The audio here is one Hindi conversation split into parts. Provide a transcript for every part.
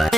Hello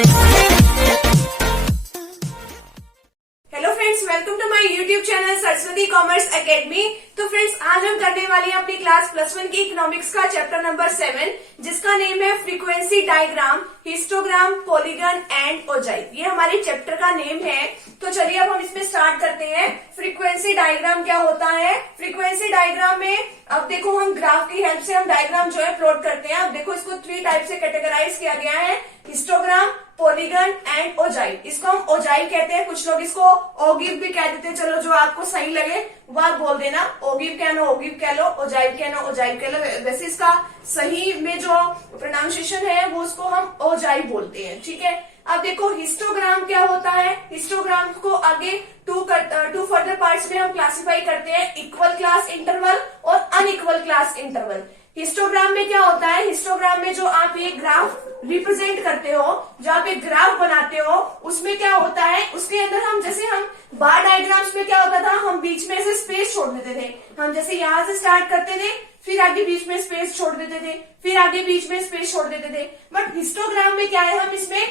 friends, welcome to my YouTube channel Saraswati commerce academy. तो फ्रेंड्स, आज हम करने वाले हैं अपनी क्लास +1 की इकोनॉमिक्स का चैप्टर नंबर 7, जिसका नेम है frequency diagram, histogram, polygon and ogive. ये हमारे चैप्टर का नेम है। तो चलिए अब हम इसमें स्टार्ट करते हैं। फ्रीक्वेंसी डायग्राम क्या होता है? फ्रीक्वेंसी डायग्राम में अब देखो, हम ग्राफ की हेल्प से हम डायग्राम जो है प्लॉट करते हैं। अब देखो, इसको 3 टाइप से कैटेगराइज किया गया है: हिस्टोग्राम, पॉलीगन एंड ओजाइव। इसको हम ओजाइव कहते हैं, कुछ लोग इसको ओगिव भी कह देते हैं। चलो, जो आपको सही लगे वो आप बोल देना। ओगिव कह लो ओगिव कह लो, ओजाइव कह लो ओजाइव कह लो। वैसे इसका सही में जो प्रोनाउंसिएशन है वो उसको हम ओजाइव बोलते हैं, ठीक है। अब देखो, हिस्टोग्राम क्या होता है? हिस्टोग्राम को आगे टू फर्दर पार्ट्स में हम क्लासिफाई करते हैं: इक्वल क्लास इंटरवल और अनइक्वल क्लास इंटरवल। हिस्टोग्राम में क्या होता है? हिस्टोग्राम में जो आप ये ग्राफ रिप्रेजेंट करते हो, जो आप एक ग्राफ बनाते हो, उसमें क्या होता है, उसके अंदर हम जैसे हम बार डायग्राम्स में क्या होता था, हम बीच में ऐसे स्पेस छोड़ देते थे। हम जैसे यहाँ से स्टार्ट करते थे, फिर आगे बीच में स्पेस छोड़ देते थे, फिर आगे बीच में स्पेस छोड़ देते थे। बट हिस्टोग्राम में क्या है, हम इसमें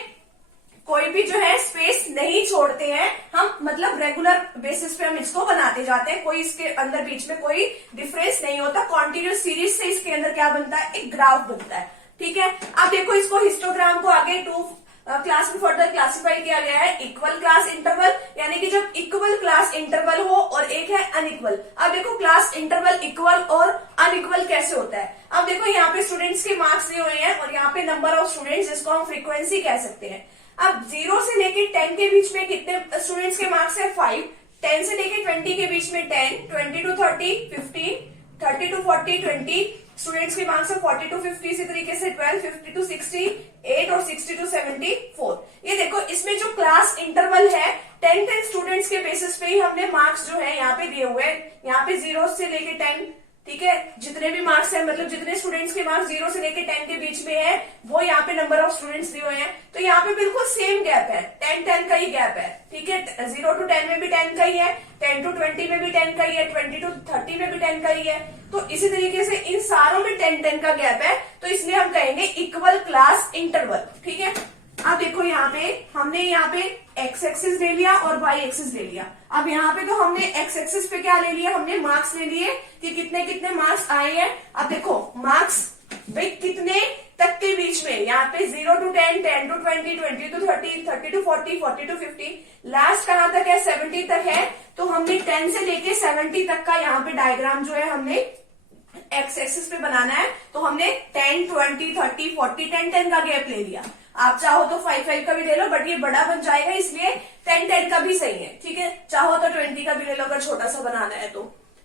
कोई भी जो है स्पेस नहीं छोड़ते हैं। हम मतलब रेगुलर बेसिस पे हम इसको बनाते जाते हैं। कोई इसके अंदर बीच में कोई डिफरेंस नहीं होता। कॉन्टिन्यूस सीरीज से इसके अंदर क्या बनता है, एक ग्राफ बनता है, ठीक है। अब देखो, इसको हिस्टोग्राम को आगे 2 क्लास में फर्दर क्लासिफाई किया गया है: इक्वल क्लास इंटरवल, यानी कि जब इक्वल क्लास इंटरवल हो, और एक है अनइक्वल। अब देखो, क्लास इंटरवल इक्वल और अनइक्वल कैसे होता है। अब देखो, यहाँ पे स्टूडेंट्स के मार्क्स दिए हुए हैं और यहाँ पे नंबर ऑफ स्टूडेंट्स, जिसको हम फ्रीक्वेंसी कह सकते हैं। अब 0 से लेके 10 के बीच में कितने स्टूडेंट्स के मार्क्स है? 5। 10 से लेके 20 के बीच में 10, 20 to 30 15, 30 to 40 20 स्टूडेंट्स के मार्क्स है। 40 to 50 इसी तरीके से 12, 50 to 60 8 और 60 to 74। ये देखो, इसमें जो क्लास इंटरवल है 10 स्टूडेंट्स के बेसिस पे ही हमने मार्क्स जो है यहाँ पे दिए हुए हैं। यहाँ पे 0 से लेके 10, ठीक है, जितने भी मार्क्स हैं, मतलब जितने स्टूडेंट्स के मार्क्स 0 से लेके 10 के बीच में है, वो यहाँ पे नंबर ऑफ स्टूडेंट्स दिए हुए हैं। तो यहाँ पे बिल्कुल सेम गैप है, 10 का ही गैप है, ठीक है। 0 to 10 में भी 10 का ही है, 10 to 20 में भी 10 का ही है, 20 to 30 में भी 10 का ही है। तो इसी तरीके से इन सारों में 10 का गैप है, तो इसलिए हम कहेंगे इक्वल क्लास इंटरवल, ठीक है। अब देखो, यहाँ पे हमने यहाँ पे एक्स एक्सिस ले लिया और वाई एक्सिस ले लिया। अब यहाँ पे तो हमने एक्स एक्सिस पे क्या ले लिया, हमने मार्क्स ले लिए कि कितने कितने मार्क्स आए हैं। अब देखो, मार्क्स भाई कितने तक के बीच में, यहाँ पे 0 to 10, 10 to 20, 20 to 30, 30 to 40, 40 to 50, last कहाँ तक है? 70 तक है। तो हमने 10 से लेके 70 तक का यहाँ पे डायग्राम जो है हमने एक्स एक्सिस पे बनाना है। तो हमने 10, 20, 30, 40, 10 का गैप ले लिया। आप चाहो तो 5 का भी ले लो, बट ये बड़ा बन जाएगा, इसलिए 10 का भी सही है, ठीक है। चाहो तो 20 का भी ले लो अगर छोटा सा बनाना है तो।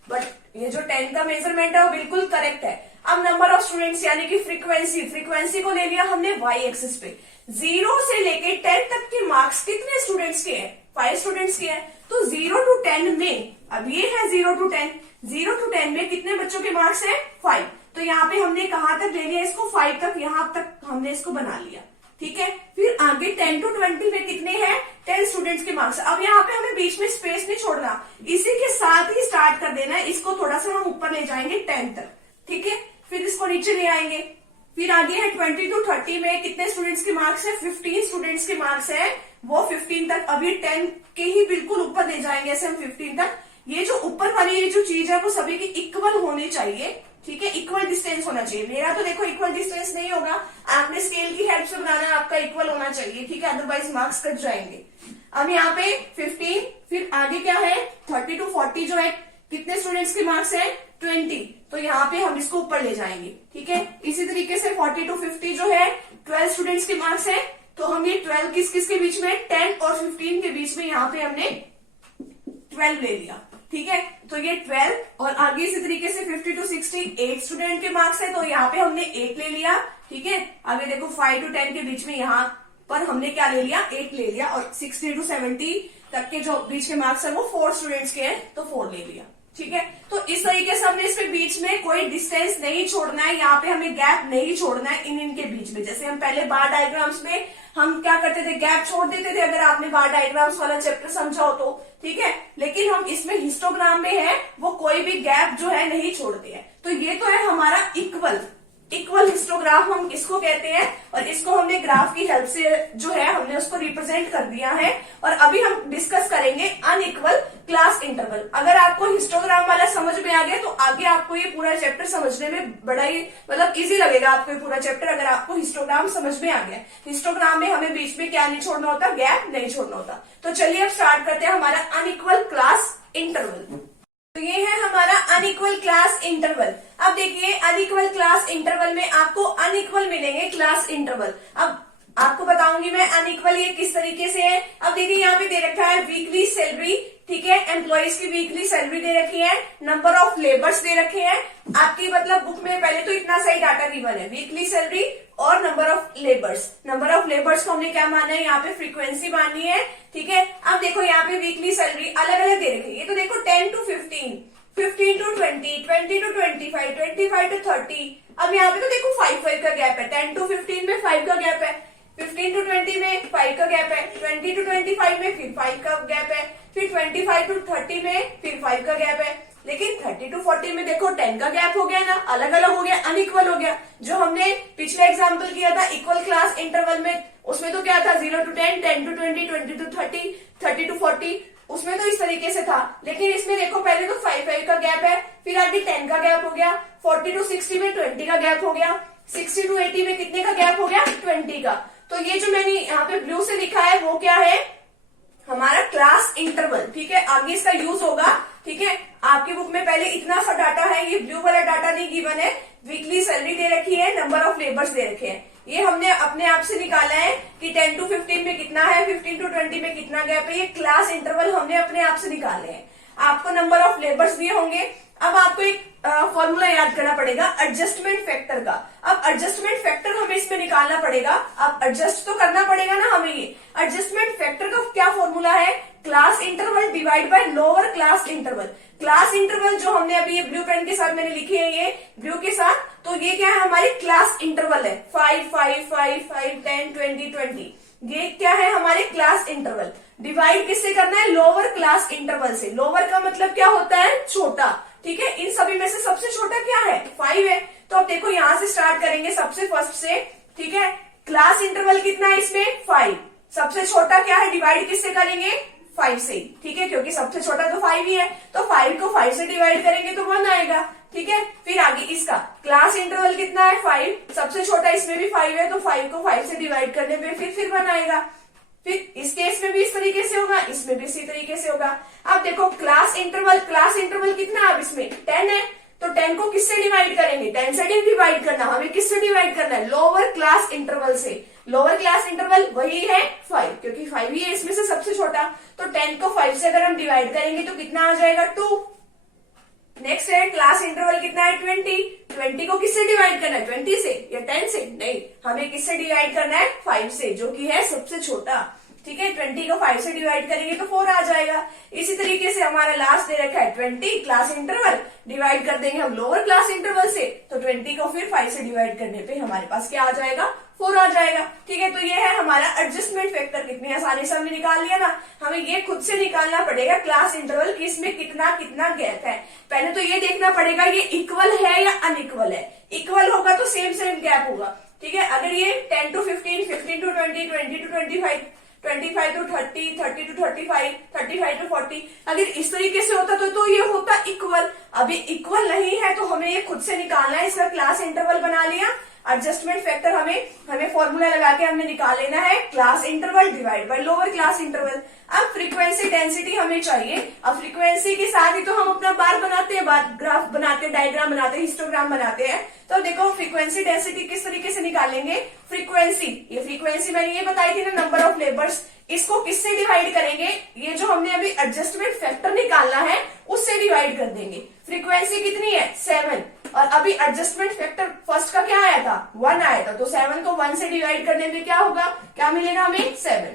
बट ये जो 10 का मेजरमेंट है वो बिल्कुल करेक्ट है। अब नंबर ऑफ स्टूडेंट्स यानी कि फ्रीक्वेंसी को ले लिया हमने वाई एक्सिस पे। 0 से लेके 10 तक के मार्क्स कितने स्टूडेंट्स के हैं? 5 स्टूडेंट्स के हैं। तो 0 to 10 में, अब ये है 0 to 10, 0 to 10 में कितने बच्चों के मार्क्स है? 5। तो यहाँ पे हमने कहाँ तक ले लिया इसको? 5 तक, यहाँ तक हमने इसको बना लिया, ठीक है। फिर आगे 10 to 20 में कितने हैं? 10 स्टूडेंट्स के मार्क्स। अब यहाँ पे हमें बीच में स्पेस नहीं छोड़ना, इसी के साथ ही स्टार्ट कर देना है। इसको थोड़ा सा हम ऊपर ले जाएंगे 10 तक, ठीक है। फिर इसको नीचे ले आएंगे। फिर आगे है 20 to 30 में कितने स्टूडेंट्स के मार्क्स है? 15 स्टूडेंट्स के मार्क्स है, वो 15 तक। अभी 10 के ही बिल्कुल ऊपर ले जाएंगे ऐसे हम 15 तक। ये जो ऊपर वाली ये जो चीज है वो सभी की इक्वल होनी चाहिए, ठीक है। इक्वल डिस्टेंस होना चाहिए। मेरा तो देखो इक्वल डिस्टेंस नहीं होगा, आपने स्केल की हेल्प से बनाना है, आपका इक्वल होना चाहिए, ठीक है, अदरवाइज मार्क्स कट जाएंगे। अब यहाँ पे 15, फिर आगे क्या है? 30 to 40 जो है, कितने स्टूडेंट्स के मार्क्स है? 20। तो यहाँ पे हम इसको ऊपर ले जाएंगे, ठीक है। इसी तरीके से 40 to 50 जो है 12 स्टूडेंट्स के मार्क्स है। तो हम ये 12 किस किस के बीच में? 10 और 15 के बीच में यहाँ पे हमने 12 ले लिया, ठीक है। तो ये 12 और आगे इसी तरीके से 50 to 60 8 स्टूडेंट के मार्क्स है, तो यहाँ पे हमने 8 ले लिया, ठीक है। आगे देखो 5 to 10 के बीच में यहाँ पर हमने क्या ले लिया? 8 ले लिया। और 60 to 70 तक के जो बीच के मार्क्स है वो 4 स्टूडेंट्स के हैं, तो 4 ले लिया, ठीक है। तो इस तरीके से हमने इसके बीच में कोई डिस्टेंस नहीं छोड़ना है, यहाँ पे हमें गैप नहीं छोड़ना है इनके बीच में। जैसे हम पहले बार डायग्राम्स में हम क्या करते थे? गैप छोड़ देते थे, अगर आपने बार डायग्राम्स वाला चैप्टर समझा हो तो, ठीक है। लेकिन हम इसमें हिस्टोग्राम में है वो कोई भी गैप जो है नहीं छोड़ते हैं। तो ये तो है हमारा इक्वल, इक्वल हिस्टोग्राफ हम किसको कहते हैं, और इसको हमने ग्राफ की हेल्प से जो है हमने उसको रिप्रेजेंट कर दिया है। और अभी हम डिस्कस करेंगे अनइक्वल क्लास इंटरवल। अगर आपको हिस्टोग्राम वाला समझ में आ गया तो आगे आपको ये पूरा चैप्टर समझने में बड़ा ही मतलब इजी लगेगा आपको ये पूरा चैप्टर, अगर आपको हिस्टोग्राम समझ में आ गया। हिस्टोग्राम में हमें बीच में क्या नहीं छोड़ना होता, गैप नहीं छोड़ना होता। तो चलिए अब स्टार्ट करते हैं हमारा अनइक्वल क्लास इंटरवल। तो ये है हमारा अनइक्वल क्लास इंटरवल। अब देखिए अनइक्वल क्लास इंटरवल में आपको अनइक्वल मिलेंगे क्लास इंटरवल। अब आपको बताऊंगी मैं अनइक्वल ये किस तरीके से है। अब देखिए यहाँ पे दे रखा है वीकली सैलरी, ठीक है, एम्प्लॉइज की वीकली सैलरी दे रखी है, नंबर ऑफ लेबर्स दे रखे हैं। आपकी मतलब बुक में पहले तो इतना सही डाटा गिवन है, वीकली सैलरी और number of labours. Number of labours को हमने क्या माना है, यहाँ पे फ्रीक्वेंसी माननी है, ठीक है। अब देखो यहाँ पे वीकली सैलरी अलग अलग दे रखी है। ये तो देखो 10 to 15, 15 to 20, 20 to 25, 25 to 30। अब यहाँ पे तो देखो 5 का गैप है, 10 to 15 में 5 का गैप है, 15 to 20 में 5 का गैप है, 20 to 25 में फिर 5 का गैप है, फिर 25 to 30 में फिर 5 का गैप है। लेकिन 30 to 40 में देखो 10 का गैप हो गया ना, अलग अलग हो गया, अनइक्वल हो गया। जो हमने पिछले एग्जाम्पल किया था इक्वल क्लास इंटरवल में, उसमें तो क्या था 0 to 10, 10 to 20, 20 to 30, 30 to 40, उसमें तो इस तरीके से था। लेकिन इसमें देखो पहले तो 5 का गैप है, फिर आगे 10 का गैप हो गया, 40 to 60 में 20 का गैप हो गया, 60 to 80 में कितने का गैप हो गया, 20 का। तो ये जो मैंने यहाँ पे ब्लू से लिखा है वो क्या है, हमारा क्लास इंटरवल, ठीक है। आगे इसका यूज होगा, ठीक है। आपकी बुक में पहले इतना सा डाटा है, ये ब्लू वाला डाटा नहीं गिवन है। वीकली सैलरी दे रखी है, नंबर ऑफ लेबर्स दे रखे हैं, ये हमने अपने आप से निकाला है कि 10 to 15 में कितना है, 15 to 20 में कितना गैप है। ये क्लास इंटरवल हमने अपने आप से निकाले हैं। आपको नंबर ऑफ लेबर्स दिए होंगे। अब आपको एक फॉर्मूला याद करना पड़ेगा एडजस्टमेंट फैक्टर का। अब एडजस्टमेंट फैक्टर हमें इसमें निकालना पड़ेगा। अब एडजस्ट तो करना पड़ेगा ना हमें। ये एडजस्टमेंट फैक्टर का क्या फॉर्मूला है, class interval divide by lower class interval. Class interval जो हमने अभी ये ब्लू पेन के साथ मैंने लिखी है, ये ब्लू के साथ, तो ये क्या है हमारी क्लास इंटरवल है। 5, 5, 5, 5, 10, 20, 20, ये क्या है हमारे क्लास इंटरवल। डिवाइड किससे करना है, लोअर क्लास इंटरवल से। लोअर का मतलब क्या होता है, छोटा, ठीक है। इन सभी में से सबसे छोटा क्या है, 5 है। तो अब देखो यहां से स्टार्ट करेंगे सबसे फर्स्ट से, ठीक है। क्लास इंटरवल कितना है इसमें, 5। सबसे छोटा क्या है, डिवाइड किससे करेंगे, 5 से, ठीक है, क्योंकि सबसे छोटा तो 5 ही है। तो 5 को 5 से डिवाइड करेंगे तो 1 आएगा, ठीक है। फिर आगे इसका क्लास इंटरवल कितना है, 5, सबसे छोटा इसमें भी 5 है, तो 5 को 5 से डिवाइड करने पे फिर 1 आएगा। फिर इस केस में भी इस तरीके से होगा, इसमें भी इसी तरीके से होगा। अब देखो क्लास इंटरवल कितना है, अब इसमें 10 है, तो 10 को किससे डिवाइड करेंगे, 10 से डिवाइड करना, हमें किससे डिवाइड करना है, लोअर क्लास इंटरवल से। लोअर क्लास इंटरवल वही है 5, क्योंकि 5 ही है इसमें से सबसे छोटा। तो 10 को 5 से अगर हम डिवाइड करेंगे तो कितना आ जाएगा, 2। नेक्स्ट है क्लास इंटरवल कितना है, 20। 20 को किससे डिवाइड करना है, 20 से या 10 से, नहीं, हमें किससे डिवाइड करना है, 5 से, जो कि है सबसे छोटा, ठीक है। 20 को 5 से डिवाइड करेंगे तो 4 आ जाएगा। इसी तरीके से हमारा लास्ट दे रखा है 20 क्लास इंटरवल, डिवाइड कर देंगे हम लोअर क्लास इंटरवल से, तो 20 को फिर 5 से डिवाइड करने पे हमारे पास क्या आ जाएगा, 4 आ जाएगा, ठीक है। तो ये है हमारा एडजस्टमेंट फैक्टर। कितनी आसानी से हमने निकाल लिया ना। हमें ये खुद से निकालना पड़ेगा क्लास इंटरवल कि इसमें कितना कितना गैप है। पहले तो ये देखना पड़ेगा ये इक्वल है या अनइक्वल है। इक्वल होगा तो सेम गैप होगा, ठीक है। अगर ये 10 to 15, 15 to 20, 20 to 25, 25 to 30, 30 to 35, 35 to 40, अगर इस तरीके से होता तो ये होता इक्वल। अभी इक्वल नहीं है तो हमें ये खुद से निकालना है। इसका क्लास इंटरवल बना लिया, एडजस्टमेंट फैक्टर हमें फॉर्मूला लगा के हमने निकाल लेना है, class interval divide by lower class interval. अब फ्रीक्वेंसी डेंसिटी हमें चाहिए। अब फ्रीक्वेंसी के साथ ही तो हम अपना बार बनाते हैं, बार ग्राफ बनाते हैं, डायग्राम बनाते हैं, हिस्टोग्राम बनाते हैं। तो देखो फ्रीक्वेंसी डेंसिटी किस तरीके से निकालेंगे। फ्रीक्वेंसी, ये फ्रीक्वेंसी मैंने ये बताई थी ना, नंबर ऑफ लेबर्स, इसको किससे डिवाइड करेंगे, ये जो हमने अभी एडजस्टमेंट फैक्टर निकालना है उससे डिवाइड कर देंगे। फ्रीक्वेंसी कितनी है, 7, और अभी एडजस्टमेंट फैक्टर फर्स्ट का क्या आया था, 1 आया था, तो 7 को 1 से डिवाइड करने में क्या होगा, क्या मिलेगा हमें, 7।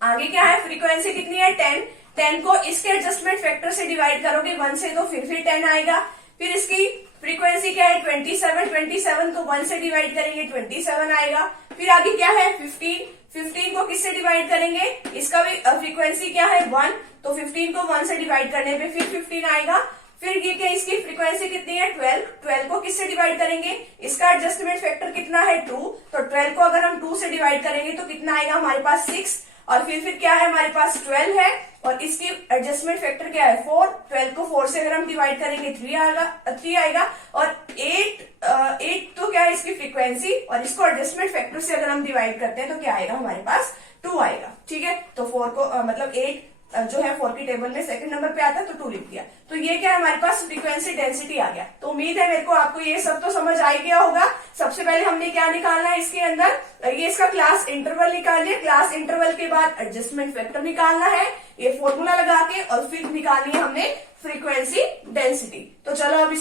आगे क्या है, फ्रीक्वेंसी कितनी है, 10, 10 को इसके एडजस्टमेंट फैक्टर से डिवाइड करोगे 1 से, तो फिर 10 आएगा। फिर इसकी फ्रीक्वेंसी क्या है, 27, 27 को 1 से डिवाइड करेंगे 27 आएगा। फिर आगे क्या है, 15, 15 को किससे डिवाइड करेंगे, इसका भी फ्रीक्वेंसी क्या है, 1, तो 15 को 1 से डिवाइड करने पे फिर 15 आएगा। फिर ये क्या, इसकी फ्रीक्वेंसी कितनी है 12, 12 को किससे डिवाइड करेंगे, इसका एडजस्टमेंट फैक्टर कितना है 2, तो 12 को अगर हम 2 से डिवाइड करेंगे तो कितना आएगा हमारे पास 6, और फिर क्या है हमारे पास 12 है, और इसकी एडजस्टमेंट फैक्टर क्या है 4, 12 को 4 से अगर हम डिवाइड करेंगे 3 आएगा, और 8 तो क्या है इसकी फ्रीक्वेंसी, और इसको एडजस्टमेंट फैक्टर से अगर हम डिवाइड करते हैं तो क्या आएगा हमारे पास 2 आएगा। ठीक है, तो 4 को मतलब 8 जो है 4 की टेबल में सेकंड नंबर पे आता है तो 2 लिख दिया। तो ये क्या है हमारे पास फ्रीक्वेंसी डेंसिटी आ गया। तो उम्मीद है मेरे को आपको ये सब तो समझ आ ही गया होगा। सबसे पहले हमने क्या निकालना है इसके अंदर, ये इसका क्लास इंटरवल निकालिए, क्लास इंटरवल के बाद एडजस्टमेंट फैक्टर निकालना है, ये फॉर्मूला लगा के, और फिर निकालनी है हमने फ्रीक्वेंसी डेंसिटी। तो चलो अब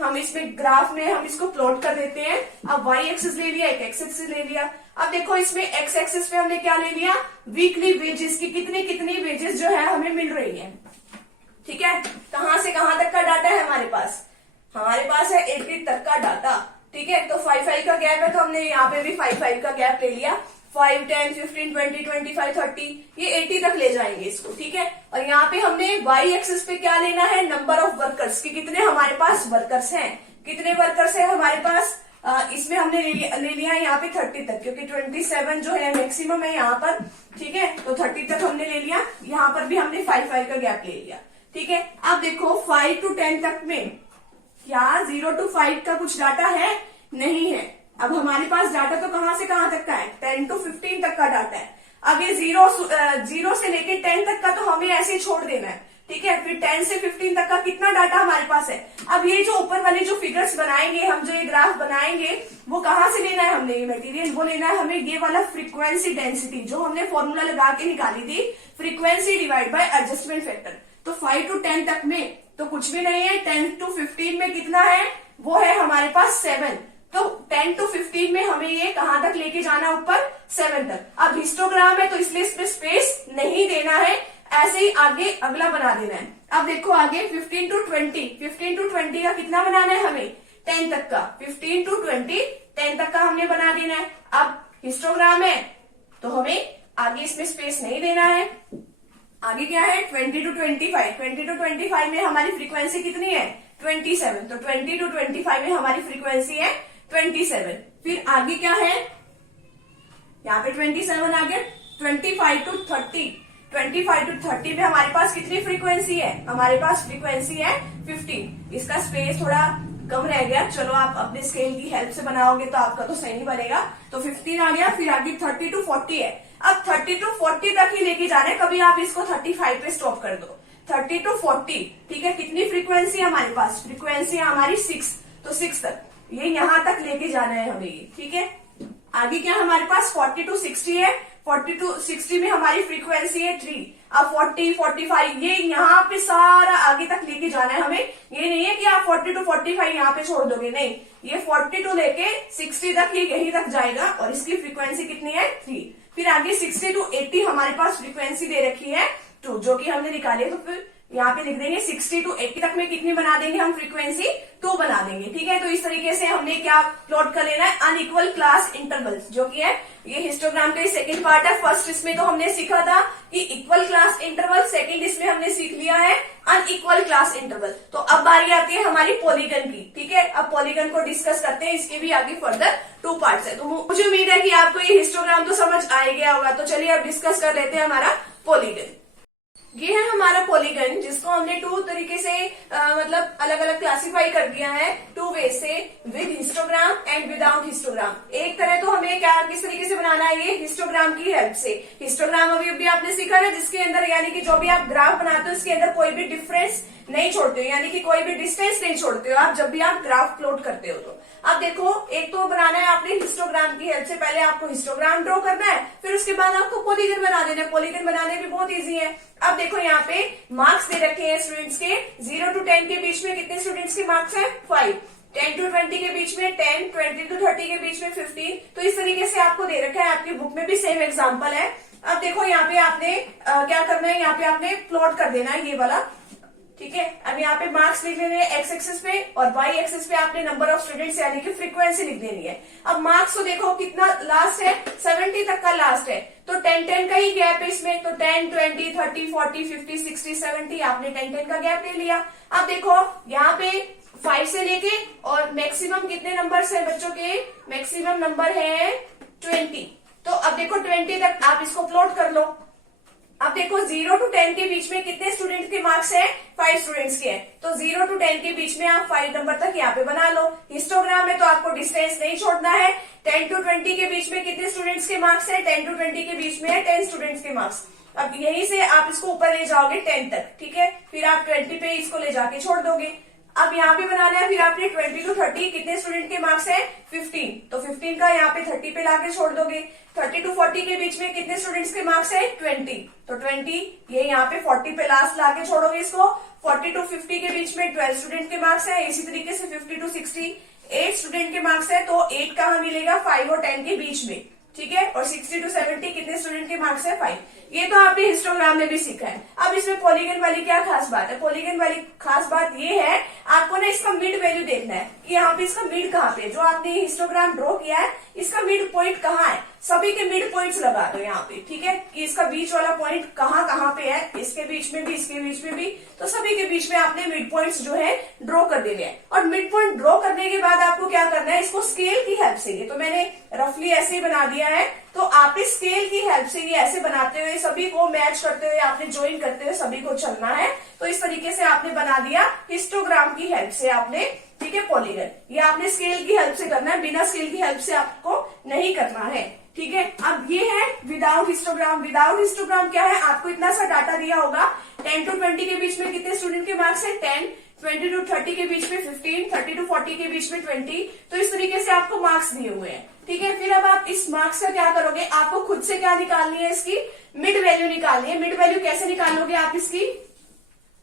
हम इसमें ग्राफ में हम इसको प्लॉट कर देते हैं। अब वाई एक्सिस ले लिया, एक एक्स एक्सिस ले लिया। अब देखो इसमें एक्स एक्सिस पे हमने क्या ले लिया, वीकली वेजेस की कितनी वेजेस जो है हमें मिल रही है। ठीक है, कहां से कहां तक का डाटा है हमारे पास है 80 तक का डाटा। ठीक है, तो 5 का गैप है तो हमने यहाँ पे भी 5 का गैप ले लिया। 5, 10, 15, 20, 25, 30 ये 80 तक ले जाएंगे इसको। ठीक है, और यहाँ पे हमने वाई एक्सिस पे क्या लेना है, नंबर ऑफ वर्कर्स की, कितने हमारे पास वर्कर्स हैं, कितने वर्कर्स है हमारे पास। इसमें हमने ले लिया है यहाँ पे 30 तक, क्योंकि 27 जो है मैक्सिमम है यहाँ पर। ठीक है, तो 30 तक हमने ले लिया, यहाँ पर भी हमने 5 का गैप ले लिया। ठीक है, अब देखो 5 to 10 तक में क्या 0 to 5 का कुछ डाटा है, नहीं है। अब हमारे पास डाटा तो कहां से कहां तक का है, 10 to 15 तक का डाटा है। अब ये 0 से लेके 10 तक का तो हमें ऐसे छोड़ देना है। ठीक है, फिर 10 से 15 तक का कितना डाटा हमारे पास है। अब ये जो ऊपर वाले जो फिगर्स बनाएंगे हम, जो ये ग्राफ बनाएंगे, वो कहां से लेना है हमने, ये मटेरियल वो लेना है हमें ये वाला फ्रीक्वेंसी डेंसिटी, जो हमने फॉर्मूला लगा के निकाली थी, frequency divide by adjustment factor. तो 5 to 10 तक में तो कुछ भी नहीं है, 10 to 15 में कितना है, वो है हमारे पास 7। तो 10 to 15 में हमें ये कहां तक लेके जाना, ऊपर 7 तक। अब हिस्टोग्राम है तो इसलिए इसमें स्पेस नहीं देना है, ऐसे ही आगे अगला बना देना है। अब देखो आगे 15 to 20 का कितना बनाना है हमें, 10 तक का। 15 to 20 10 तक का हमने बना देना है। अब हिस्टोग्राम है तो हमें आगे इसमें स्पेस नहीं देना है। आगे क्या है 20 to 25 में हमारी फ्रीक्वेंसी कितनी है 27, तो 20 to 25 में हमारी फ्रीक्वेंसी है 27। फिर आगे क्या है, यहाँ पे 27 आ गया। 25 to 30 में हमारे पास कितनी फ्रीक्वेंसी है, हमारे पास फ्रीक्वेंसी है 15। इसका स्पेस थोड़ा कम रह गया, चलो आप अपने स्केल की हेल्प से बनाओगे तो आपका तो सही नहीं बनेगा। तो 15 आ गया। फिर आगे 30 to 40 है। अब 30 to 40 तक ही लेके जाना है, कभी आप इसको 35 पे स्टॉप कर दो। 30 to 40, ठीक है, कितनी फ्रीक्वेंसी है हमारे पास, फ्रीक्वेंसी है हमारी 6, तो 6 तक ये यहां तक लेके जाना है हमें ये। ठीक है, आगे क्या हमारे पास 40 to 60 है। 40 to 60 में हमारी फ्रीक्वेंसी है 3। अब 40, 45 ये यहाँ पे सारा आगे तक लेके जाना है हमें। ये नहीं है कि आप 40 to 45 यहाँ पे छोड़ दोगे, नहीं, ये 40 to लेके 60 तक ये यहीं तक जाएगा, और इसकी फ्रीक्वेंसी कितनी है 3। फिर आगे 60 to 80 हमारे पास फ्रीक्वेंसी दे रखी है 2, जो कि हमने निकाली है। तो फिर यहाँ पे लिख देंगे 60 to 80 तक में कितनी बना देंगे हम, फ्रीक्वेंसी 2 बना देंगे। ठीक है, तो इस तरीके से हमने क्या प्लॉट कर लेना है, अनइक्वल क्लास इंटरवल्स, जो कि है ये हिस्टोग्राम का सेकंड पार्ट है। फर्स्ट इसमें तो हमने सीखा था कि इक्वल क्लास इंटरवल, सेकंड इसमें हमने सीख लिया है अनइक्वल क्लास इंटरवल। तो अब बारी आती है हमारी पॉलीगन की। ठीक है, अब पॉलीगन को डिस्कस करते हैं, इसके भी आगे फर्दर 2 पार्ट्स है। तो मुझे उम्मीद है कि आपको ये हिस्टोग्राम तो समझ आ गया होगा। तो चलिए अब डिस्कस कर लेते हैं हमारा पॉलीगन। ये है हमारा पॉलीगन, जिसको हमने 2 तरीके से मतलब अलग अलग क्लासिफाई कर दिया है 2 वे से, with histogram and without histogram. एक तरह तो हमें क्या किस तरीके से बनाना है, ये हिस्टोग्राम की हेल्प से। हिस्टोग्राम अभी आपने सीखा ना, जिसके अंदर यानी कि जो भी आप ग्राफ बनाते हो इसके अंदर कोई भी डिफरेंस नहीं छोड़ते हो, यानी कि कोई भी डिस्टेंस नहीं छोड़ते हो आप जब भी आप ग्राफ प्लॉट करते हो। तो अब देखो, एक तो बनाना है आपने हिस्टोग्राम की हेल्प से। पहले आपको हिस्टोग्राम ड्रॉ करना है, फिर उसके बाद आपको पॉलीगन बना देना है। पॉलीगन बनाने भी बहुत इजी है। अब देखो यहाँ पे मार्क्स दे रखे हैं स्टूडेंट्स के। 0 to 10 के बीच में कितने स्टूडेंट्स के मार्क्स है 5, 10 to 20 के बीच में 10, 20 to 30 के बीच में 15। तो इस तरीके से आपको दे रखा है, आपकी बुक में भी सेम एग्जाम्पल है। अब देखो यहाँ पे आपने क्या करना है, यहाँ पे आपने प्लॉट कर देना है ये वाला। ठीक है, अब यहाँ पे मार्क्स लिख लेने हैं एक्स एक्सिस पे, और वाई एक्सिस पे आपने नंबर ऑफ स्टूडेंट्स यानी कि फ्रीक्वेंसी लिख देनी है। अब मार्क्स को देखो कितना लास्ट है 70 तक का लास्ट है। तो 10-10 का ही गैप है इसमें, तो 10, 20, 30, 40, 50, 60, 70 आपने 10-10 का गैप ले लिया। अब देखो यहाँ पे 5 से लेके और मैक्सिमम कितने नंबर्स है बच्चों के, मैक्सिमम नंबर है 20। तो अब देखो 20 तक आप इसको प्लॉट कर लो। अब देखो 0 to 10 के बीच में कितने स्टूडेंट्स के मार्क्स है, 5 स्टूडेंट्स के हैं, तो 0 to 10 के बीच में आप 5 नंबर तक यहाँ पे बना लो। हिस्टोग्राम में तो आपको डिस्टेंस नहीं छोड़ना है। 10 to 20 के बीच में कितने स्टूडेंट्स के मार्क्स है, 10 to 20 के बीच में है 10 स्टूडेंट्स के मार्क्स। अब यहीं से आप इसको ऊपर ले जाओगे 10 तक, ठीक है, फिर आप 20 पे इसको ले जाके छोड़ दोगे। अब यहाँ पे बनाना है, फिर आपने 20 to 30 कितने स्टूडेंट के मार्क्स है, 15, तो 15 का यहाँ पे 30 पे लाके छोड़ दोगे। 30 to 40 के बीच में कितने स्टूडेंट्स के मार्क्स है, 20, तो 20 ये यहाँ पे 40 पे लास्ट लाके छोड़ोगे इसको। 40 to 50 के बीच में 12 स्टूडेंट के मार्क्स है, इसी तरीके से 50 to 60 8 स्टूडेंट के मार्क्स है, तो 8 कहाँ मिलेगा, 5 और 10 के बीच में, ठीक है। और 60 to 70 कितने स्टूडेंट के मार्क्स है, 5। ये तो आपने हिस्टोग्राम में भी सीखा है। अब इसमें पॉलीगन वाली क्या खास बात है, पॉलीगन वाली खास बात ये है, आपको ना इसका मिड वैल्यू देखना है कि यहाँ पे इसका मिड कहाँ पे, जो आपने हिस्टोग्राम ड्रॉ किया है इसका मिड पॉइंट कहाँ है, सभी के मिड पॉइंट्स लगा दो यहाँ पे, ठीक है, कि इसका बीच वाला पॉइंट कहाँ कहाँ पे है, इसके बीच में भी, इसके बीच में भी, तो सभी के बीच में आपने मिड पॉइंट्स जो है ड्रॉ कर देने हैं। और मिड पॉइंट ड्रॉ करने के बाद आपको क्या करना है, इसको स्केल की हेल्प से, ये तो मैंने रफली ऐसे ही बना दिया है, तो आप इस स्केल की हेल्प से ये ऐसे बनाते हुए सभी को मैच करते हुए आपने ज्वाइन करते हुए सभी को चलना है। तो इस तरीके से आपने बना दिया हिस्टोग्राम की हेल्प से आपने, ठीक है, पॉलीगन। ये आपने स्केल की हेल्प से करना है, बिना स्केल की हेल्प से आपको नहीं करना है, ठीक है। अब ये है विदाउट हिस्टोग्राम। विदाउट हिस्टोग्राम क्या है, आपको इतना सा डाटा दिया होगा, 10 to 20 के बीच में कितने स्टूडेंट के मार्क्स है, 10, 20 to 30 के बीच में 15, 30 to 40 के बीच में 20, तो इस तरीके से आपको मार्क्स दिए हुए हैं, ठीक है। फिर अब आप इस मार्क्स का क्या करोगे, आपको खुद से क्या निकालनी है, इसकी मिड वैल्यू निकालनी है। मिड वैल्यू कैसे निकालोगे आप इसकी,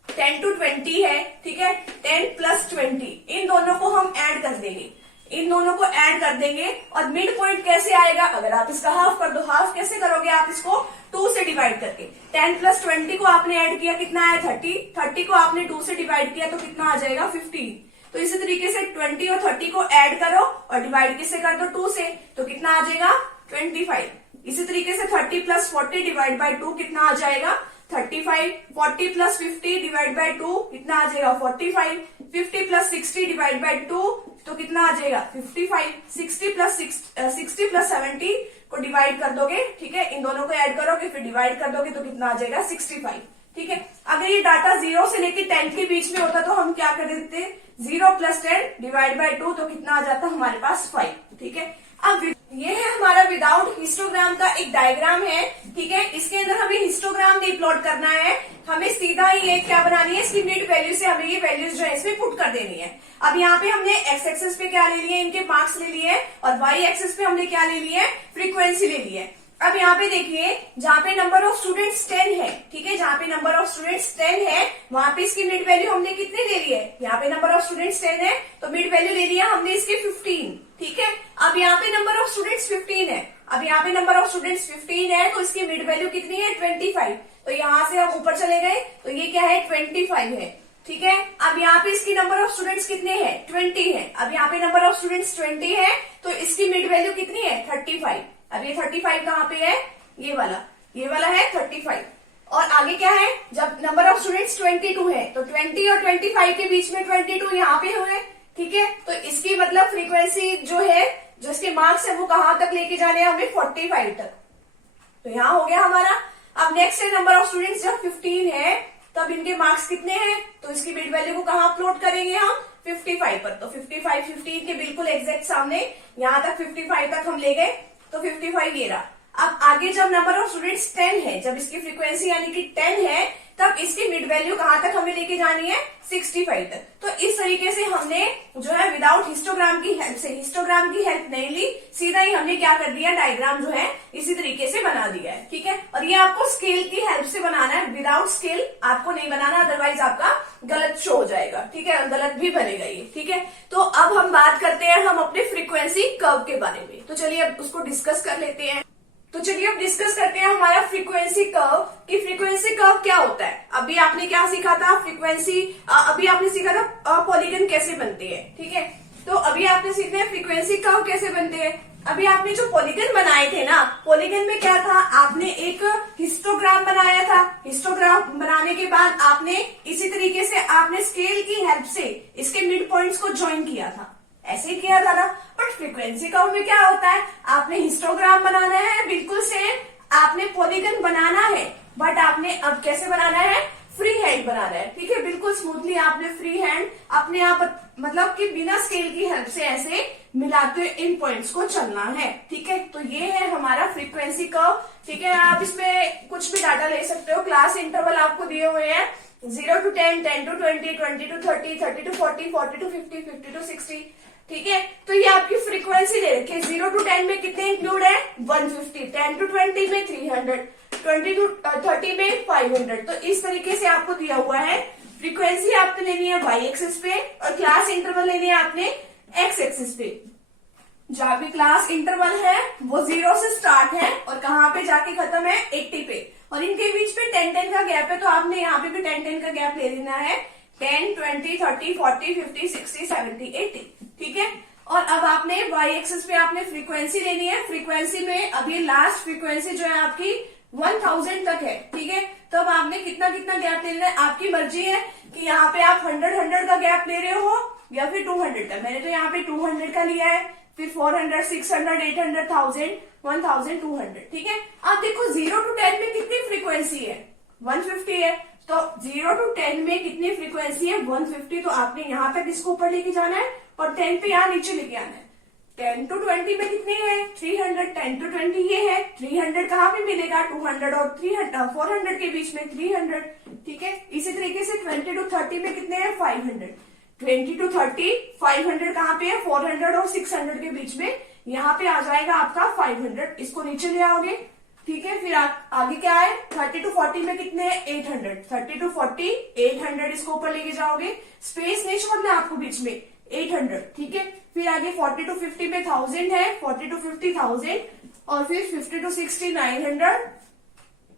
10 to 20 है, ठीक है, 10 plus 20 इन दोनों को हम ऐड कर देंगे, इन दोनों को ऐड कर देंगे। और मिड पॉइंट कैसे आएगा, अगर आप इसका हाफ कर दो, हाफ कैसे करोगे आप इसको 2 से डिवाइड करके। 10 plus 20 को आपने ऐड किया, कितना है 30, 30 को आपने 2 से डिवाइड किया तो कितना आ जाएगा 15। तो इसी तरीके से 20 और 30 को ऐड करो और डिवाइड किससे कर दो, 2 से, तो कितना आ जाएगा 25। इसी तरीके से 30 plus 40 डिवाइड बाई 2 कितना आ जाएगा 35। 40 plus 50 डिवाइड बाई 2 कितना आ जाएगा 45। 50 plus 60 डिवाइड बाई 2 तो कितना आ जाएगा 55। 60 plus 70 को डिवाइड कर दोगे, ठीक है, इन दोनों को ऐड करोगे फिर डिवाइड कर दोगे तो कितना आ जाएगा 65, ठीक है। अगर ये डाटा 0 से लेके 10 के बीच में होता तो हम क्या कर देते, 0 plus 10 डिवाइड बाई 2 तो कितना आ जाता हमारे पास 5, ठीक है। अब ये है हमारा विदाउट हिस्टोग्राम का एक डायग्राम है, ठीक है। इसके अंदर हमें हिस्टोग्राम नहीं प्लॉट करना है, हमें सीधा ही ये क्या बनानी है, इसकी मिड वैल्यू से हमें ये वैल्यूज जो है इसमें पुट कर देनी है। अब यहाँ पे हमने एक्स एक्सिस पे क्या ले लिए, इनके मार्क्स ले लिए, और वाई एक्सिस पे हमने क्या ले लिए, फ्रीक्वेंसी ले ली है। अब यहाँ पे देखिए, जहाँ पे नंबर ऑफ स्टूडेंट्स 10 है, ठीक है, जहाँ पे नंबर ऑफ स्टूडेंट्स 10 है वहां पे इसकी मिड वैल्यू हमने कितनी ले ली है, यहाँ पे नंबर ऑफ स्टूडेंट्स 10 है तो मिड वैल्यू ले लिया हमने इसके 15, ठीक है। अब यहाँ पे नंबर ऑफ स्टूडेंट्स 15 है, अब यहाँ पे नंबर ऑफ स्टूडेंट्स 15 है तो इसकी मिड वैल्यू कितनी है 25, तो यहाँ से हम ऊपर चले गए तो ये क्या है 25 है, ठीक है। अब यहाँ पे इसकी नंबर ऑफ स्टूडेंट्स कितने हैं 20 है, अब यहाँ पे नंबर ऑफ स्टूडेंट्स 20 है तो इसकी मिड वैल्यू कितनी है 35। अब ये 35 कहाँ पे है, ये वाला है 35। और आगे क्या है, जब नंबर ऑफ स्टूडेंट्स 22 है तो 20 और 25 के बीच में 22 यहाँ पे हुए, ठीक है, तो इसकी मतलब फ्रीक्वेंसी जो है, जो इसके मार्क्स है वो कहाँ तक लेके जाने हैं हमें 45 तक, तो यहाँ हो गया हमारा। अब नेक्स्ट है नंबर ऑफ स्टूडेंट्स जब 15 है तब इनके मार्क्स कितने हैं, तो इसकी मिड वैल्यू को कहाँ प्लॉट करेंगे हम 55 पर, तो 55 15 के बिल्कुल एग्जैक्ट सामने, यहाँ तक 55 तक हम ले गए तो 55 ये रहा। अब आगे जब नंबर ऑफ स्टूडेंट्स 10 है, जब इसकी फ्रीक्वेंसी यानी कि 10 है तब इसकी मिड वैल्यू कहाँ तक हमें लेके जानी है 65 तक। तो इस तरीके से हमने जो है विदाउट हिस्टोग्राम की हेल्प से, हिस्टोग्राम की हेल्प नहीं ली, सीधा ही हमने क्या कर दिया, डायग्राम जो है इसी तरीके से बना दिया है, ठीक है। और ये आपको स्केल की हेल्प से बनाना है, विदाउट स्केल आपको नहीं बनाना, अदरवाइज आपका गलत शो हो जाएगा, ठीक है, गलत भी बनेगा ये, ठीक है। तो अब हम बात करते हैं हम अपने फ्रीक्वेंसी कर्व के बारे में, तो चलिए अब उसको डिस्कस कर लेते हैं। तो चलिए अब डिस्कस करते हैं हमारा फ्रीक्वेंसी कर्व कि फ्रीक्वेंसी कर्व क्या होता है। अभी आपने क्या सीखा था, फ्रीक्वेंसी, अभी आपने सीखा था पॉलीगन कैसे बनते हैं, ठीक है। तो अभी आपने सीखना है फ्रीक्वेंसी कर्व कैसे बनते हैं। अभी आपने जो पॉलीगन बनाए थे ना, पॉलीगन में क्या था, आपने एक हिस्टोग्राम बनाया था। हिस्टोग्राम बनाने के बाद आपने इसी तरीके से आपने स्केल की हेल्प से इसके मिड पॉइंट्स को ज्वाइन किया था, ऐसे ही किया था ना। बट फ्रीक्वेंसी कर्व में क्या होता है, आपने हिस्टोग्राम बनाना है बिल्कुल सेम, आपने पॉलीगन बनाना है, बट आपने अब कैसे बनाना है, फ्री हैंड बनाना है। ठीक है, बिल्कुल स्मूथली आपने फ्री हैंड अपने आप, मतलब कि बिना स्केल की हेल्प से ऐसे मिलाते हुए इन पॉइंट्स को चलना है। ठीक है, तो ये है हमारा फ्रीक्वेंसी कर्व। ठीक है, आप इसमें कुछ भी डाटा ले सकते हो। क्लास इंटरवल आपको दिए हुए हैं 0 to 10, 10 to 20, 20 to 30, 30 to 40, 40 to 50, 50 to 60। ठीक है, तो ये आपकी फ्रीक्वेंसी दे रखी है। 0 to 10 में कितने इंक्लूड है, 150, 10 to 20 में 300, 20 to 30 में 500। तो इस तरीके से आपको दिया हुआ है। फ्रीक्वेंसी आपने लेनी है y एक्सिस पे और क्लास इंटरवल लेनी है आपने x एक्सिस पे। जहां भी क्लास इंटरवल है वो 0 से स्टार्ट है और कहाँ पे जाके खत्म है, 80 पे। और इनके बीच में 10-10 का गैप है, तो आपने यहाँ पे भी 10-10 का गैप ले लेना है। 10, 20, 30, 40, 50, 60, 70, 80। ठीक है, और अब आपने y एक्सिस पे आपने फ्रीक्वेंसी लेनी है। फ्रीक्वेंसी में अभी लास्ट फ्रीक्वेंसी जो है आपकी 1000 तक है। ठीक है, तो अब आपने कितना कितना गैप ले लेना है, आपकी मर्जी है कि यहाँ पे आप 100 का गैप ले रहे हो या फिर 200 का। मैंने तो यहाँ पे 200 का लिया है, फिर 400, 600, 800, 1000, 1200। ठीक है, अब देखो 0 to 10 में कितनी फ्रीक्वेंसी है, 150 है। तो 0 to 10 में कितनी फ्रीक्वेंसी है, 150। तो आपने यहाँ तक इसको ऊपर लेके जाना है और 10 पे यहाँ नीचे लेके आना है। 10 to 20 में कितनी है, 300। 10 to 20 ये है, 300 कहाँ पे मिलेगा, 200 और 300, 400 के बीच में 300। ठीक है, इसी तरीके से 20 to 30 में कितने हैं, 500। 20 to 30, 500 कहाँ पे है, 400 और 600 के बीच में। यहाँ पे आ जाएगा आपका 500, इसको नीचे ले आओगे। ठीक है, फिर आगे क्या है, 30 to 40 में कितने हैं, 800। 30 to 40, 800 इसको ऊपर लेके जाओगे, स्पेस नहीं छोड़ना आपको बीच में, 800। ठीक है, फिर आगे 40 to 50 में 1000 है, 40 to 50, 1000। और फिर 50 to 60, 900।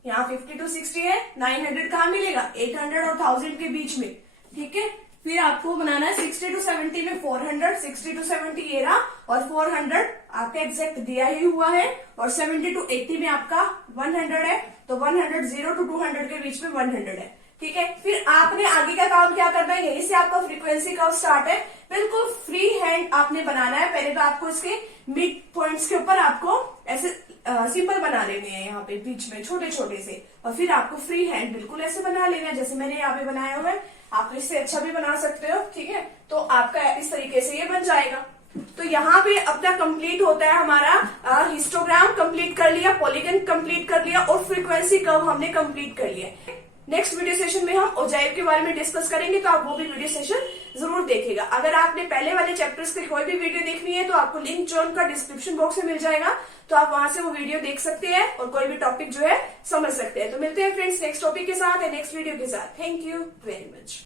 यहाँ 50 to 60 है, 900 कहाँ मिलेगा, 800 और 1000 के बीच में। ठीक है, फिर आपको बनाना है 60 to 70 में 400, 60 to 70 ये रहा, और 400 आपका एग्जैक्ट दिया ही हुआ है, और 70 to 80 में आपका 100 है। तो 100, 0 to 200 के बीच में 100 है। ठीक है, फिर आपने आगे का काम क्या करना है, यहीं से आपका फ्रीक्वेंसी कर्व स्टार्ट है। बिल्कुल फ्री हैंड आपने बनाना है। पहले तो आपको इसके मिड पॉइंट्स के ऊपर आपको ऐसे सिंबल बना लेने हैं यहाँ पे बीच में छोटे छोटे से, और फिर आपको फ्री हैंड बिल्कुल ऐसे बना लेना है जैसे मैंने यहाँ पे बनाया हुआ है। आप इससे अच्छा भी बना सकते हो। ठीक है, तो आपका इस तरीके से ये बन जाएगा। तो यहाँ पे अपना कंप्लीट होता है हमारा हिस्टोग्राम कंप्लीट कर लिया, पॉलीगन कंप्लीट कर लिया और फ्रीक्वेंसी कर्व हमने कंप्लीट कर लिया। नेक्स्ट वीडियो सेशन में हम ओजाइव के बारे में डिस्कस करेंगे, तो आप वो भी वीडियो सेशन जरूर देखिएगा। अगर आपने पहले वाले चैप्टर्स की कोई भी वीडियो देखनी है तो आपको लिंक जो उनका डिस्क्रिप्शन बॉक्स में मिल जाएगा, तो आप वहां से वो वीडियो देख सकते हैं और कोई भी टॉपिक जो है समझ सकते हैं। तो मिलते हैं फ्रेंड्स नेक्स्ट टॉपिक के साथ या नेक्स्ट वीडियो के साथ। Thank you very much.